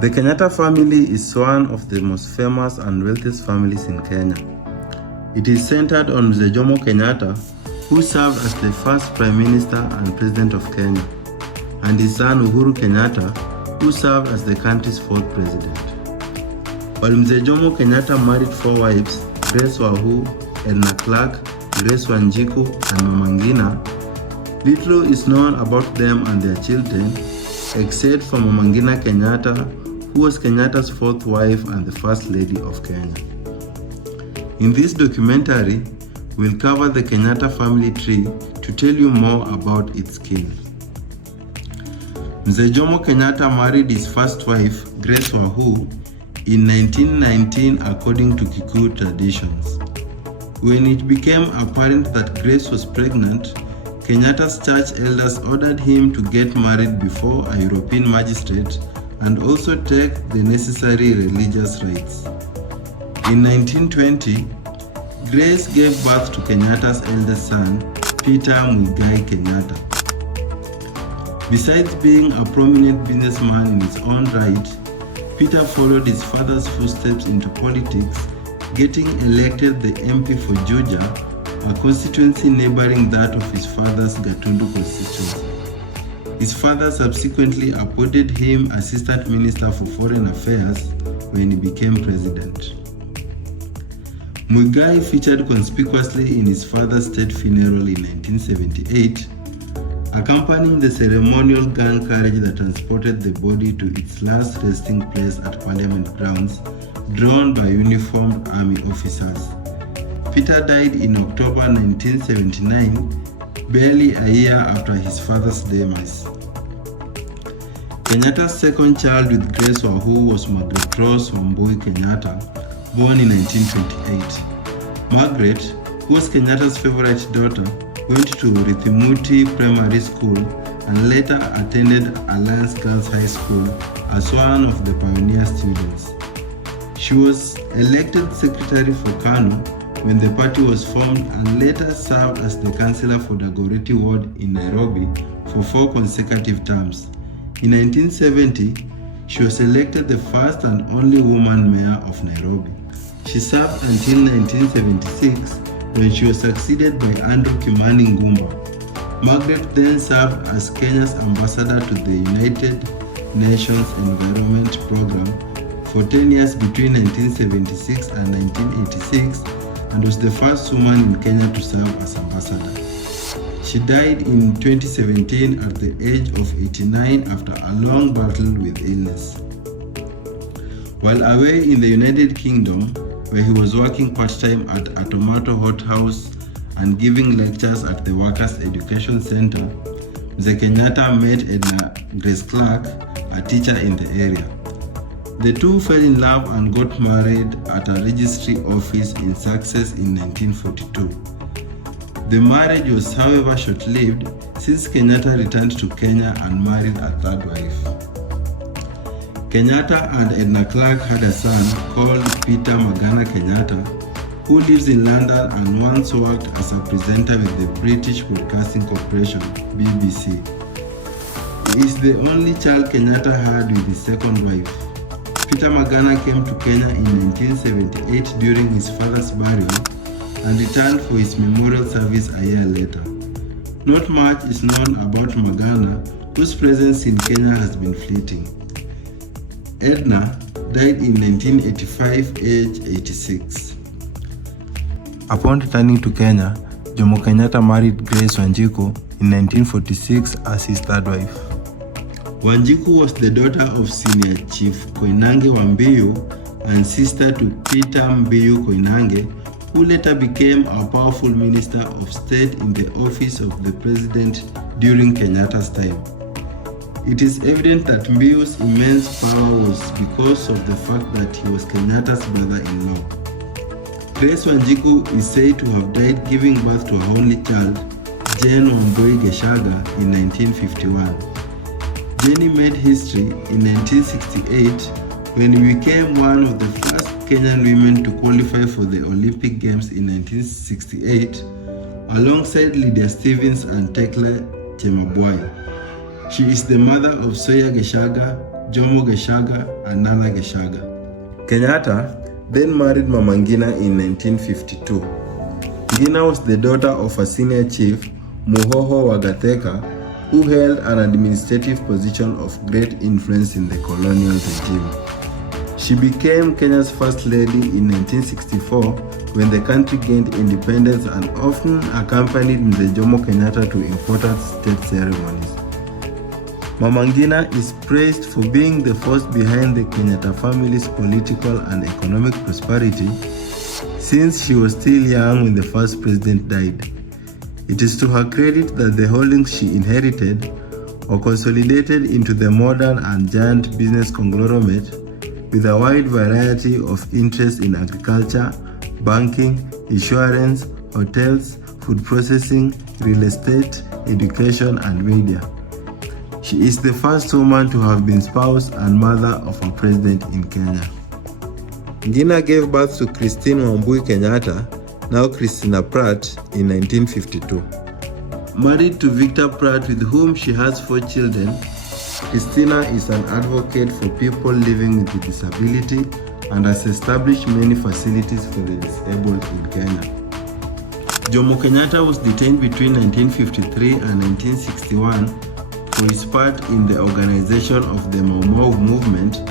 The Kenyatta family is one of the most famous and wealthiest families in Kenya. It is centered on Mzee Jomo Kenyatta, who served as the first Prime Minister and President of Kenya, and his son Uhuru Kenyatta, who served as the country's fourth president. While Mzee Jomo Kenyatta married 4 wives, Grace Wahu, Edna Clark, Grace Wanjiku, and Mama Ngina, little is known about them and their children, except for Mama Ngina Kenyatta, who was Kenyatta's 4th wife and the First Lady of Kenya. In this documentary, we'll cover the Kenyatta family tree to tell you more about its kin. Mzee Jomo Kenyatta married his first wife, Grace Wahu, in 1919 according to Kikuyu traditions. When it became apparent that Grace was pregnant, Kenyatta's church elders ordered him to get married before a European magistrate and also take the necessary religious rites. In 1920, Grace gave birth to Kenyatta's eldest son, Peter Muigai Kenyatta. Besides being a prominent businessman in his own right, Peter followed his father's footsteps into politics, getting elected the MP for Juja, a constituency neighboring that of his father's Gatundu constituency. His father subsequently appointed him Assistant Minister for Foreign Affairs when he became president. Muigai featured conspicuously in his father's state funeral in 1978, accompanying the ceremonial gun carriage that transported the body to its last resting place at Parliament grounds, drawn by uniformed army officers. Peter died in October 1979, barely a year after his father's demise. Kenyatta's second child with Grace Wahu was Margaret Rose Wambui Kenyatta, born in 1928. Margaret, who was Kenyatta's favorite daughter, went to Rithimuti Primary School and later attended Alliance Girls High School as one of the pioneer students. She was elected secretary for KANU when the party was formed and later served as the councillor for Dagoretti Ward in Nairobi for 4 consecutive terms. In 1970, she was elected the first and only woman mayor of Nairobi. She served until 1976 when she was succeeded by Andrew Kimani Ngumba. Margaret then served as Kenya's ambassador to the United Nations Environment Programme for 10 years between 1976 and 1986 and was the first woman in Kenya to serve as ambassador. She died in 2017 at the age of 89 after a long battle with illness. While away in the United Kingdom, where he was working part-time at a tomato hothouse and giving lectures at the Workers' Education Center, Mzee Kenyatta met Edna Grace Clark, a teacher in the area. The two fell in love and got married at a registry office in Sussex in 1942. The marriage was, however, short-lived since Kenyatta returned to Kenya and married a 3rd wife. Kenyatta and Edna Clark had a son called Peter Magana Kenyatta, who lives in London and once worked as a presenter with the British Broadcasting Corporation, BBC. He is the only child Kenyatta had with his 2nd wife. Peter Magana came to Kenya in 1978 during his father's burial and returned for his memorial service a year later. Not much is known about Magana, whose presence in Kenya has been fleeting. Edna died in 1985, aged 86. Upon returning to Kenya, Jomo Kenyatta married Grace Wanjiku in 1946 as his 3rd wife. Wanjiku was the daughter of Senior Chief Koinange Wambiyu and sister to Peter Mbiyu Koinange, who later became a powerful minister of state in the office of the president during Kenyatta's time. It is evident that Mbiyu's immense power was because of the fact that he was Kenyatta's brother-in-law. Grace Wanjiku is said to have died giving birth to her only child, Jane Wambui Geshaga, in 1951. Jenny made history in 1968 when he became one of the first Kenyan women to qualify for the Olympic Games in 1968, alongside Lydia Stevens and Tekla Chemabwai. She is the mother of Soya Geshaga, Jomo Geshaga, and Nana Geshaga. Kenyatta then married Mama Ngina in 1952. Ngina was the daughter of a senior chief, Muhoho Wagatheka, who held an administrative position of great influence in the colonial regime. She became Kenya's first lady in 1964 when the country gained independence and often accompanied the Jomo Kenyatta to important state ceremonies. Mama Ngina is praised for being the force behind the Kenyatta family's political and economic prosperity since she was still young when the first president died. It is to her credit that the holdings she inherited were consolidated into the modern and giant business conglomerate with a wide variety of interests in agriculture, banking, insurance, hotels, food processing, real estate, education, and media. She is the first woman to have been spouse and mother of a president in Kenya. Ngina gave birth to Christine Wambui Kenyatta, now Christina Pratt, in 1952. Married to Victor Pratt, with whom she has 4 children, Christina is an advocate for people living with a disability and has established many facilities for the disabled in Kenya. Jomo Kenyatta was detained between 1953 and 1961 for his part in the organization of the Mau Mau movement,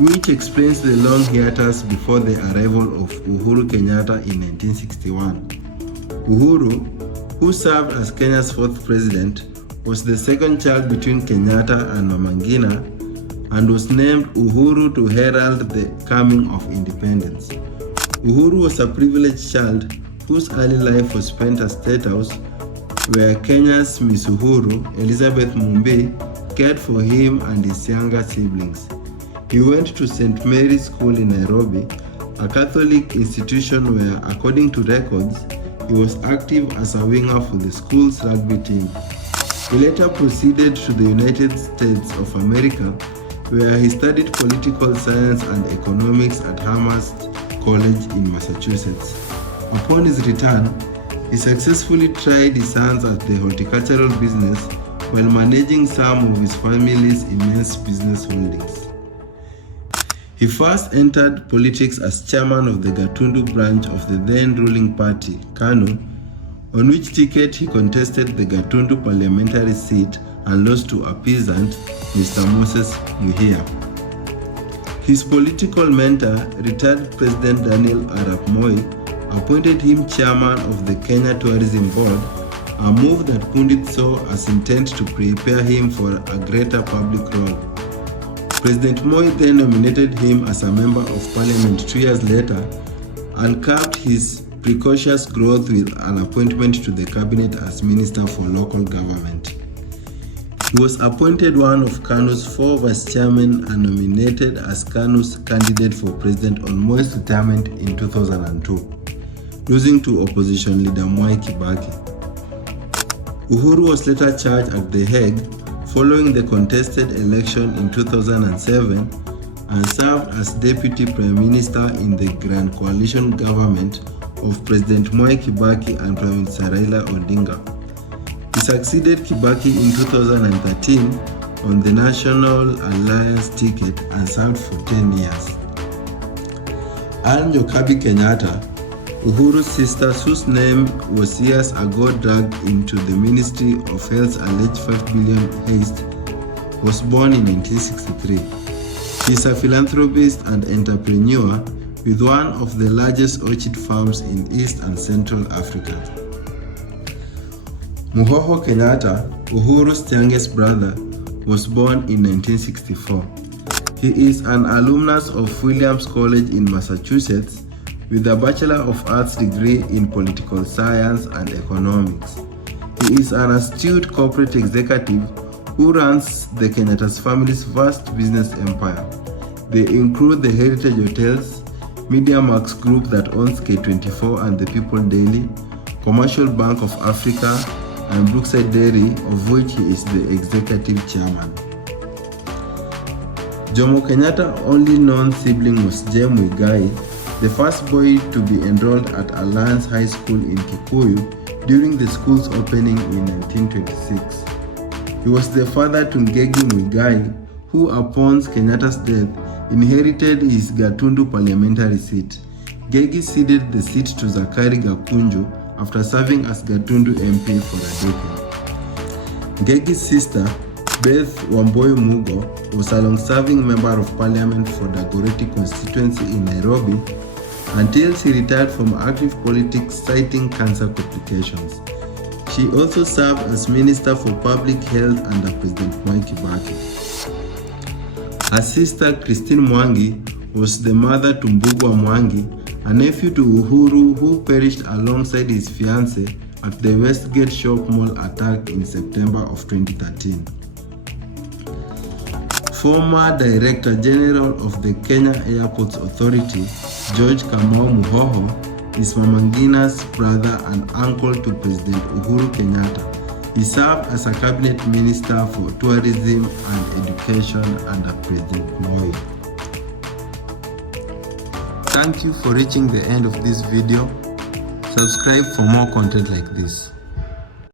which explains the long hiatus before the arrival of Uhuru Kenyatta in 1961. Uhuru, who served as Kenya's 4th president, was the second child between Kenyatta and Mama Ngina and was named Uhuru to herald the coming of independence. Uhuru was a privileged child whose early life was spent at State House, where Kenya's Miss Uhuru, Elizabeth Mumbi, cared for him and his younger siblings. He went to St. Mary's School in Nairobi, a Catholic institution where, according to records, he was active as a winger for the school's rugby team. He later proceeded to the United States of America, where he studied political science and economics at Amherst College in Massachusetts. Upon his return, he successfully tried his hands at the horticultural business while managing some of his family's immense business holdings. He first entered politics as chairman of the Gatundu branch of the then ruling party, KANU, on which ticket he contested the Gatundu parliamentary seat and lost to a peasant, Mr. Moses Muhia. His political mentor, retired President Daniel Arap Moi, appointed him chairman of the Kenya Tourism Board, a move that Pundit saw as intent to prepare him for a greater public role. President Moi then nominated him as a member of parliament 2 years later and capped his precocious growth with an appointment to the cabinet as Minister for Local Government. He was appointed one of KANU's 4 vice chairmen and nominated as KANU's candidate for president on Moi's retirement in 2002, losing to opposition leader Mwai Kibaki. Uhuru was later charged at The Hague following the contested election in 2007 and served as Deputy Prime Minister in the Grand Coalition government of President Mwai Kibaki and Prime Minister Raila Odinga. He succeeded Kibaki in 2013 on the National Alliance ticket and served for 10 years. Al-Njokabi Kenyatta, Uhuru's sister, whose name was years ago dragged into the Ministry of Health's alleged 5 billion heist, was born in 1963. He is a philanthropist and entrepreneur with one of the largest orchid farms in East and Central Africa. Muhoho Kenyatta, Uhuru's youngest brother, was born in 1964. He is an alumnus of Williams College in Massachusetts with a Bachelor of Arts degree in Political Science and Economics. He is an astute corporate executive who runs the Kenyatta's family's vast business empire. They include the Heritage Hotels, Media Max Group that owns K24 and the People Daily, Commercial Bank of Africa, and Brookside Dairy, of which he is the executive chairman. Jomo Kenyatta's only known sibling was Jem Muigai, the first boy to be enrolled at Alliance High School in Kikuyu during the school's opening in 1926. He was the father to Ngegi Muigai, who upon Kenyatta's death inherited his Gatundu parliamentary seat. Ng'egi ceded the seat to Zakari Gakunju after serving as Gatundu MP for a decade. Ng'egi's sister, Beth Wamboi Mugo, was a long-serving member of parliament for Dagoretti constituency in Nairobi until she retired from active politics citing cancer complications. She also served as Minister for Public Health under President Mwai Kibaki. Her sister, Christine Mwangi, was the mother to Mbugua Mwangi, a nephew to Uhuru who perished alongside his fiancée at the Westgate Shop Mall attack in September of 2013. Former Director General of the Kenya Airports Authority, George Kamau Muhoho, is Mama Ngina's brother and uncle to President Uhuru Kenyatta. He served as a cabinet minister for tourism and education under President Moi. Thank you for reaching the end of this video. Subscribe for more content like this.